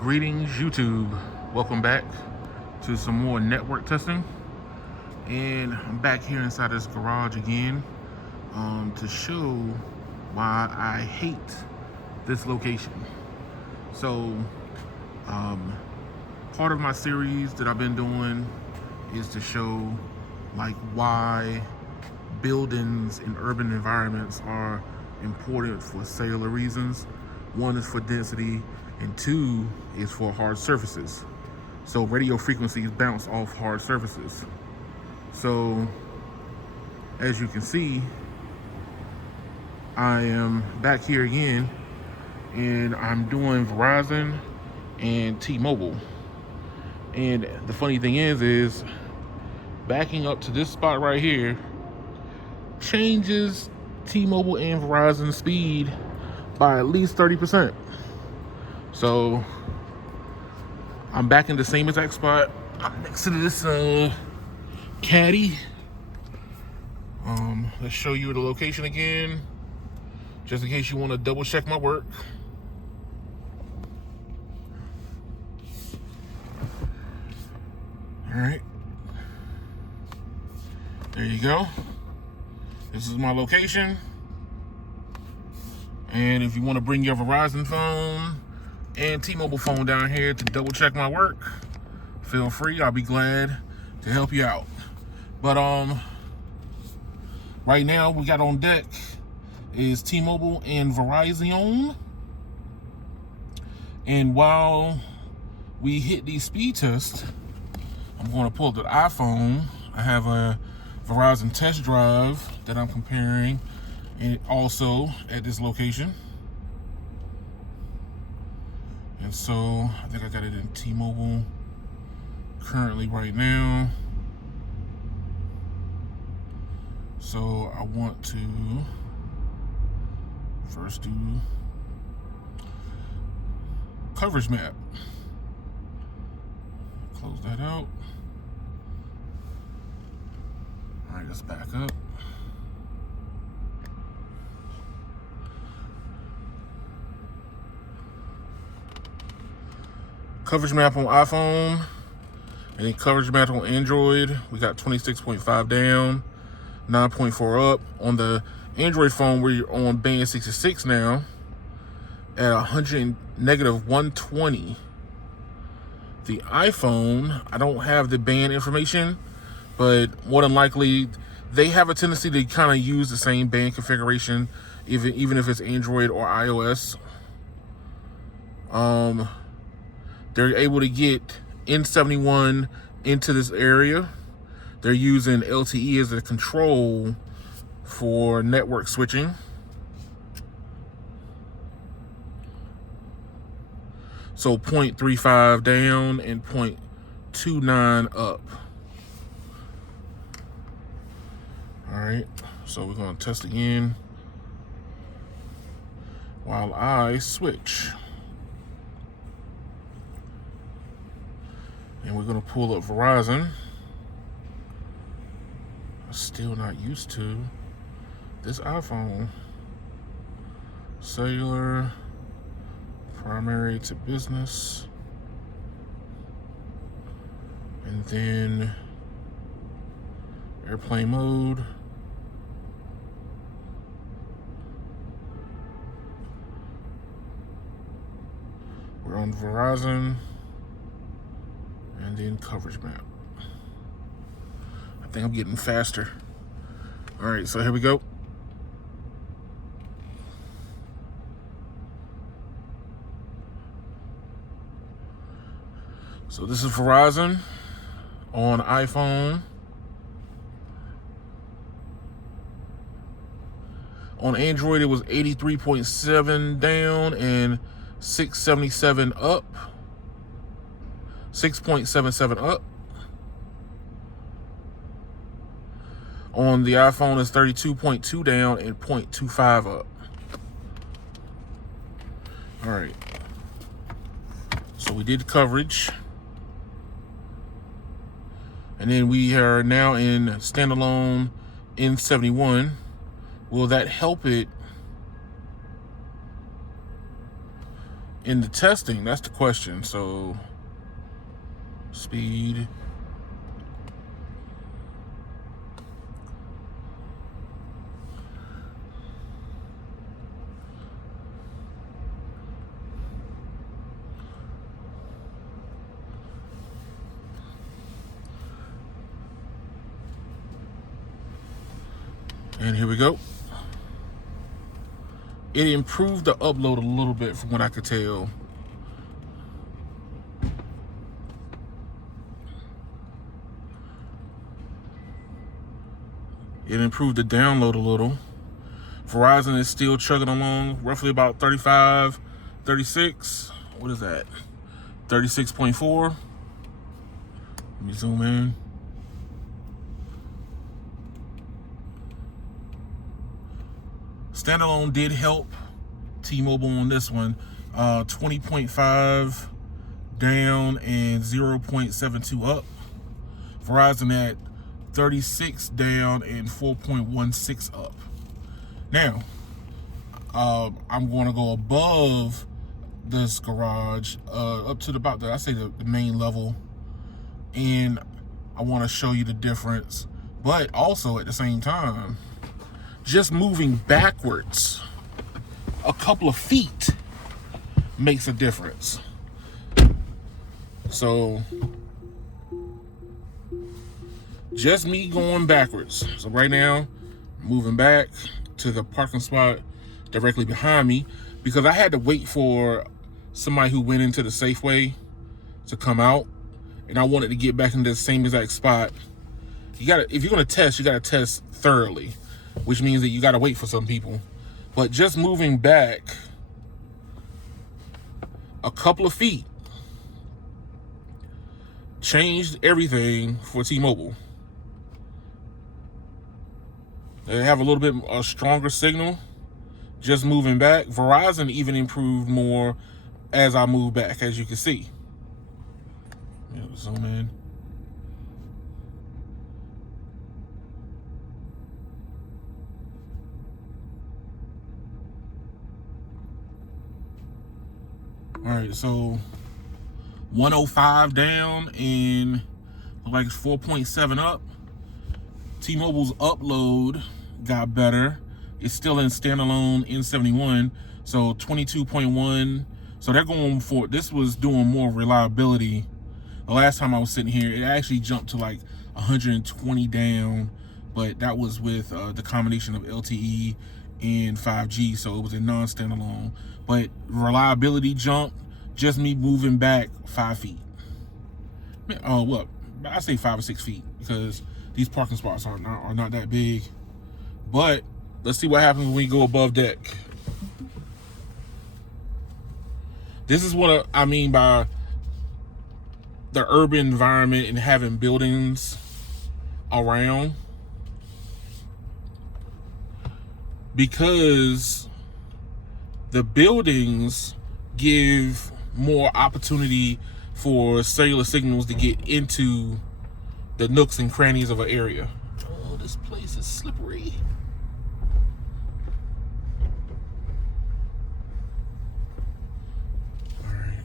Greetings, YouTube. Welcome back to some more network testing. And I'm back here inside this garage again to show why I hate this location. So, part of my series that I've been doing is to show like why buildings in urban environments are important for cellular reasons. One is for density, and two is for hard surfaces. So radio frequencies bounce off hard surfaces. So as you can see, I am back here again, and I'm doing Verizon and T-Mobile. And the funny thing is backing up to this spot right here changes T-Mobile and Verizon speed by at least 30%. So I'm back in the same exact spot. I'm next to this caddy. Let's show you the location again, just in case you want to double check my work. All right, there you go. This is my location. And if you want to bring your Verizon phone and T-Mobile phone down here to double check my work, feel free. I'll be glad to help you out. But right now we got on deck is T-Mobile and Verizon. And while we hit these speed tests, I'm going to pull up the iPhone. I have a Verizon test drive that I'm comparing, and also at this location. And so I think I got it in T-Mobile currently right now. So I want to first do coverage map. Close that out. All right, let's back up. Coverage map on iPhone, and then coverage map on Android. We got 26.5 down, 9.4 up. On the Android phone, we're on band 66 now at negative 120. The iPhone, I don't have the band information, but more than likely they have a tendency to kind of use the same band configuration, even if it's Android or iOS. They're able to get N71 into this area. They're using LTE as a control for network switching. So 0.35 down and 0.29 up. All right, so we're going to test again while I switch. And we're going to pull up Verizon. I'm still not used to this iPhone. Cellular, primary to business. And then airplane mode. We're on Verizon. And then coverage map. I think I'm getting faster. All right, so here we go. So this is Verizon on iPhone. On Android, it was 83.7 down and 677 up. 6.77 up. On the iPhone, it's 32.2 down and 0.25 up. All right. So we did coverage. And then we are now in standalone N71. Will that help it in the testing? That's the question. So speed. And here we go. It improved the upload a little bit from what I could tell. It improved the download a little. Verizon is still chugging along, roughly about 35, 36. What is that? 36.4. Let me zoom in. Standalone did help T-Mobile on this one. 20.5 down and 0.72 up. Verizon at 36 down and 4.16 up. Now, I'm going to go above this garage up to about the main level, and I want to show you the difference. But also at the same time, just moving backwards a couple of feet makes a difference. So just me going backwards. So right now, moving back to the parking spot directly behind me, because I had to wait for somebody who went into the Safeway to come out, and I wanted to get back into the same exact spot. If you're gonna test, you gotta test thoroughly, which means that you gotta wait for some people. But just moving back a couple of feet changed everything for T-Mobile. They have a little bit a stronger signal just moving back. Verizon even improved more as I move back, as you can see. Zoom in. All right, so 105 down and like 4.7 up. T-Mobile's upload got better. It's still in standalone N71, so 22.1. So they're going for, this was doing more reliability. The last time I was sitting here, it actually jumped to like 120 down, but that was with the combination of LTE and 5G, so it was a non-standalone. But reliability jumped, just me moving back 5 feet. Oh, well, I say 5 or 6 feet because these parking spots are not that big. But let's see what happens when we go above deck. This is what I mean by the urban environment and having buildings around, because the buildings give more opportunity for cellular signals to get into the nooks and crannies of an area. Oh, this place is slippery. All right.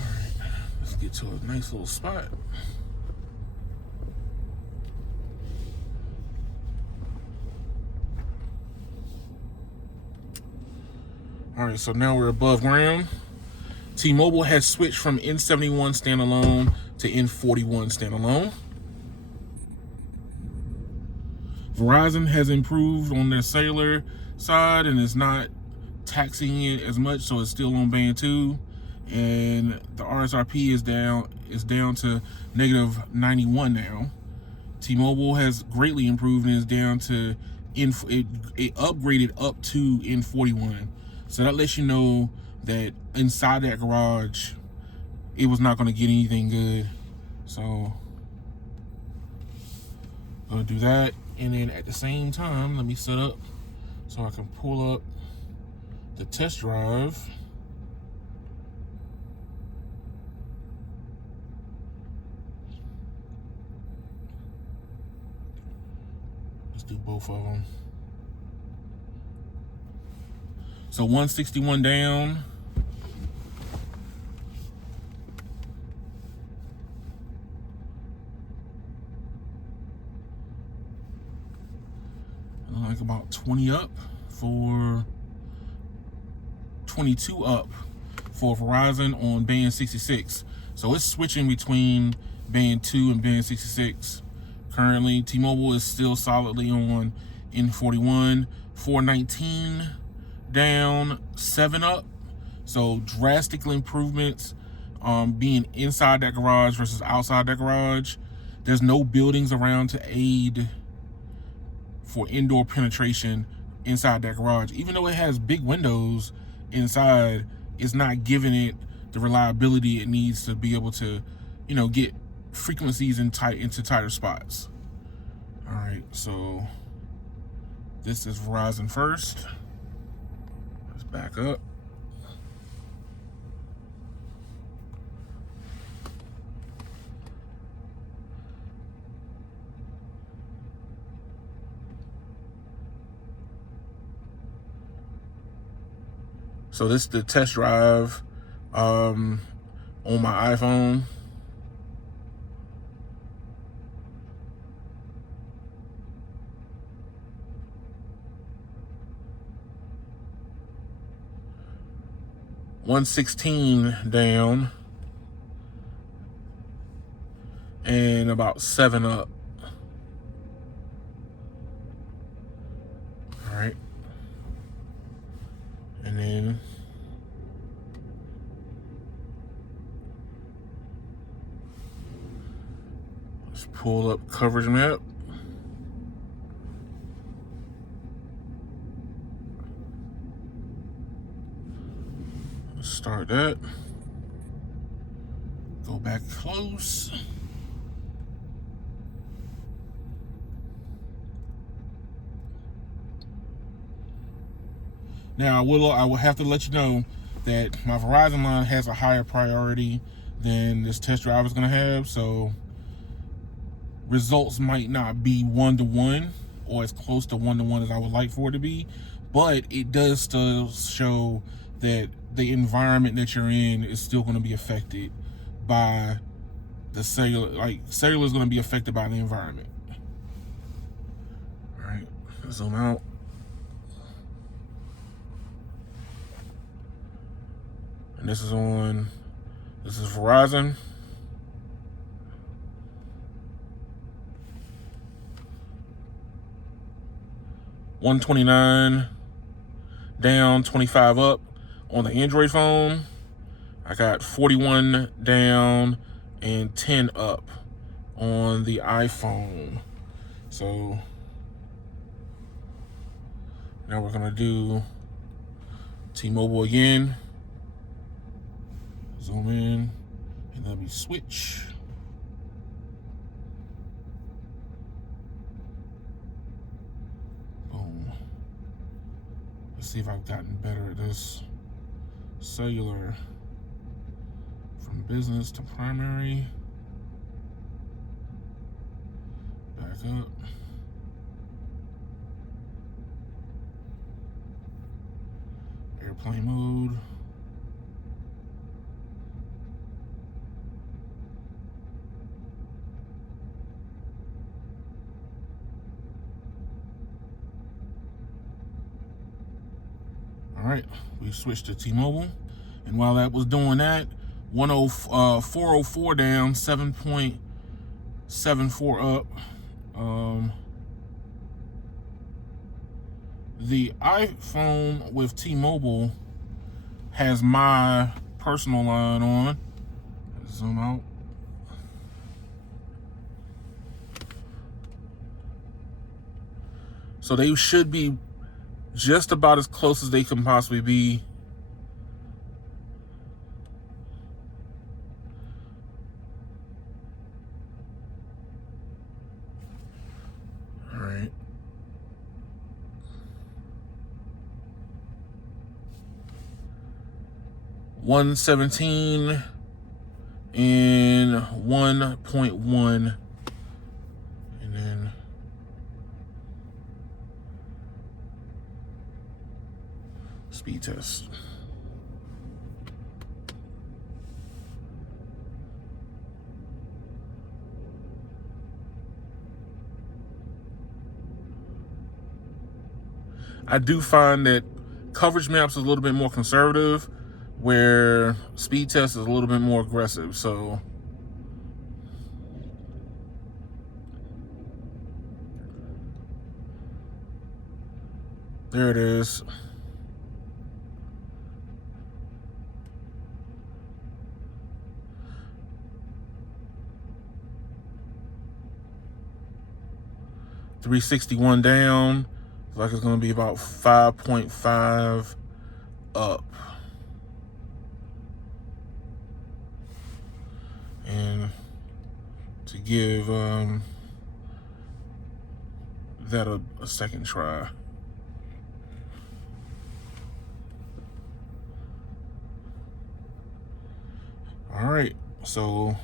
All right. Let's get to a nice little spot. All right, so now we're above ground. T-Mobile has switched from N71 standalone to N41 standalone. Verizon has improved on their cellular side and is not taxing it as much, so it's still on band 2. And the RSRP is down to -91 now. T-Mobile has greatly improved and is down to it upgraded up to N41. So that lets you know that inside that garage, it was not going to get anything good. So I'm going to do that. And then at the same time, let me set up so I can pull up the test drive. Let's do both of them. So 161 down. Like about 20 up for 22 up for Verizon on band 66. So it's switching between band 2 and band 66. Currently, T-Mobile is still solidly on N41. 419 down, 7 up. So drastic improvements being inside that garage versus outside that garage. There's no buildings around to aid for indoor penetration inside that garage. Even though it has big windows inside, it's not giving it the reliability it needs to be able to, get frequencies into tighter spots. All right, so this is Verizon first. Let's back up. So this is the test drive on my iPhone. $116 down and about 7 up. All right. And then let's pull up coverage map. Let's start that. Go back close. Now, I will have to let you know that my Verizon line has a higher priority than this test drive is going to have, so results might not be 1-to-1 or as close to 1-to-1 as I would like for it to be, but it does still show that the environment that you're in is still going to be affected by the cellular. Like, cellular is going to be affected by the environment. All right, zoom out. And this is Verizon. $129 down, 25 up on the Android phone. I got 41 down and 10 up on the iPhone. So now we're gonna do T-Mobile again. Zoom in, and let me switch. Boom. Let's see if I've gotten better at this. Cellular from business to primary. Back up. Airplane mode. All right, we switched to T-Mobile, and while that was doing that, 404 down, 7.74 up. The iPhone with T-Mobile has my personal line on. Let's zoom out. So they should be just about as close as they can possibly be. All right. $117 and 1.1, and then speed test. I do find that coverage maps is a little bit more conservative, where speed test is a little bit more aggressive. So there it is. $361 down. Looks like it's going to be about 5.5 up. And to give that a second try. All right, so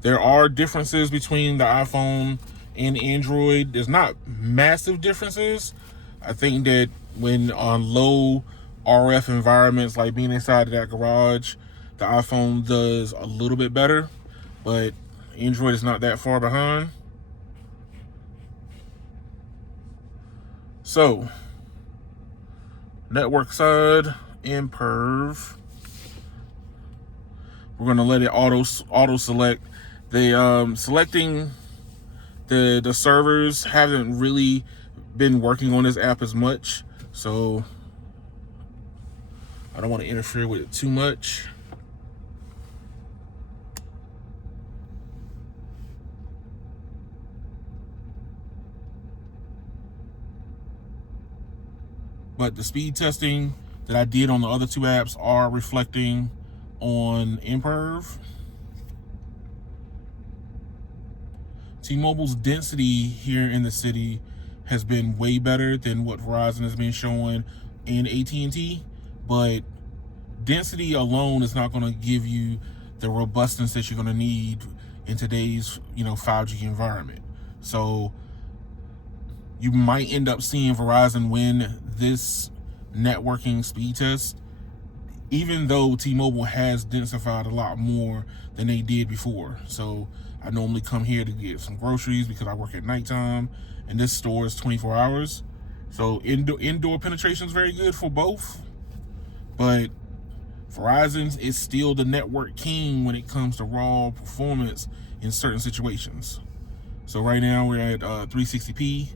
there are differences between the iPhone and Android. There's not massive differences. I think that when on low RF environments, like being inside of that garage, the iPhone does a little bit better, but Android is not that far behind. So, network side, imperv. We're gonna let it auto select. They selecting the servers haven't really been working on this app as much, so I don't want to interfere with it too much. But the speed testing that I did on the other two apps are reflecting on imperv. T-Mobile's density here in the city has been way better than what Verizon has been showing and AT&T, but density alone is not going to give you the robustness that you're going to need in today's 5G environment. So you might end up seeing Verizon win this networking speed test, even though T-Mobile has densified a lot more than they did before. So I normally come here to get some groceries because I work at nighttime, and this store is 24 hours. So indoor penetration is very good for both, but Verizon is still the network king when it comes to raw performance in certain situations. So right now we're at 360p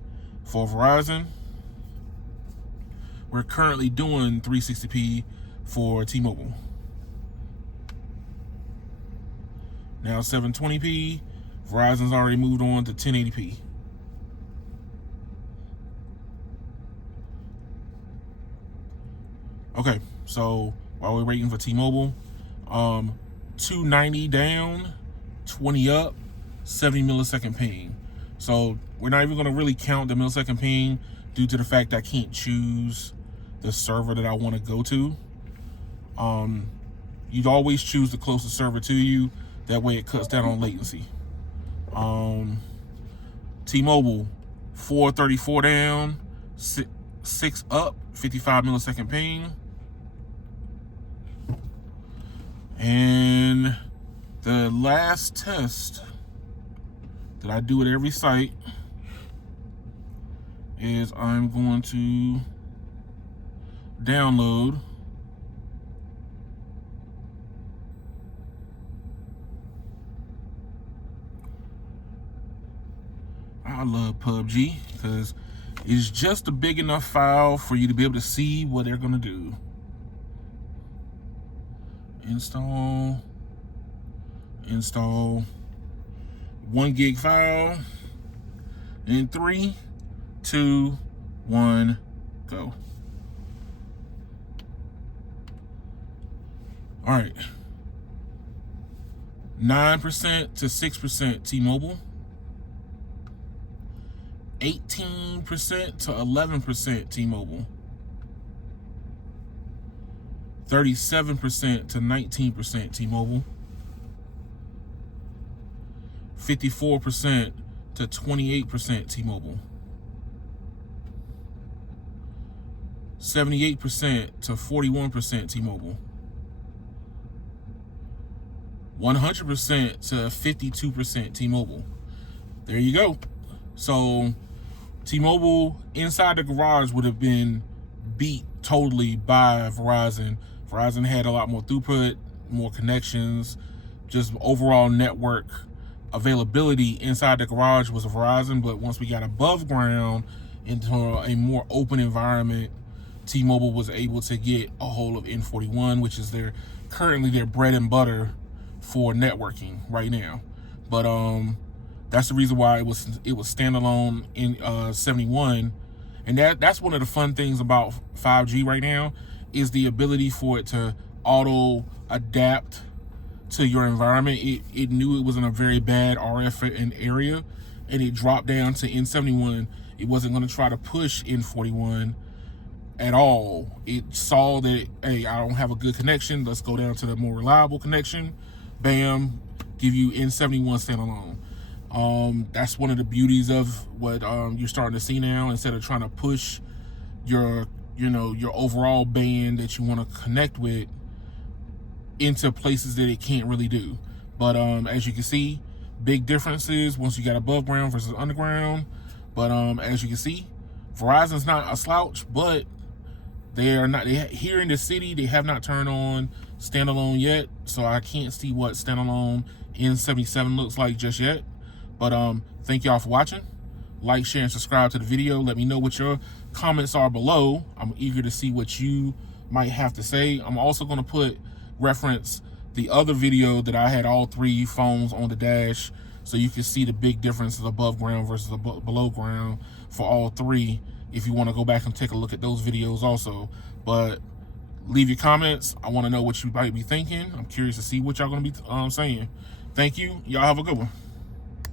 for Verizon. We're currently doing 360p for T-Mobile. Now 720p, Verizon's already moved on to 1080p. Okay, so while we're waiting for T-Mobile, 290 down, 20 up, 70 millisecond ping. So we're not even going to really count the millisecond ping due to the fact that I can't choose the server that I want to go to. You'd always choose the closest server to you. That way it cuts down on latency. T-Mobile, 434 down, 6 up, 55 millisecond ping. And the last test that I do at every site is I'm going to download I love PUBG because it's just a big enough file for you to be able to see what they're gonna do. Install 1 gig file in 3, 2, 1, go. All right, 9% to 6% T-Mobile, 18% to 11% T-Mobile, 37% to 19% T-Mobile, 54% to 28% T-Mobile, 78% to 41% T-Mobile. 100% to 52% T-Mobile. There you go. So T-Mobile inside the garage would have been beat totally by Verizon. Verizon had a lot more throughput, more connections, just overall network availability inside the garage was Verizon. But once we got above ground into a more open environment, T-Mobile was able to get a hold of N41, which is currently their bread and butter for networking right now. But that's the reason why it was standalone in 71. And that's one of the fun things about 5G right now, is the ability for it to auto adapt to your environment. It knew it was in a very bad RF area, and it dropped down to N71. It wasn't going to try to push N41 at all. It saw that, hey, I don't have a good connection, let's go down to the more reliable connection. Bam, give you N71 standalone. That's one of the beauties of what you're starting to see now. Instead of trying to push your overall band that you want to connect with into places that it can't really do. But as you can see, big differences once you got above ground versus underground. But as you can see, Verizon's not a slouch, but here in the city, they have not turned on standalone yet, so I can't see what standalone N77 looks like just yet. But thank y'all for watching. Like, share, and subscribe to the video. Let me know what your comments are below. I'm eager to see what you might have to say. I'm also going to reference the other video that I had all three phones on the dash, so you can see the big differences above ground versus below ground for all three, if you want to go back and take a look at those videos also. But leave your comments. I want to know what you might be thinking. I'm curious to see what y'all going to be saying. Thank you. Y'all have a good one.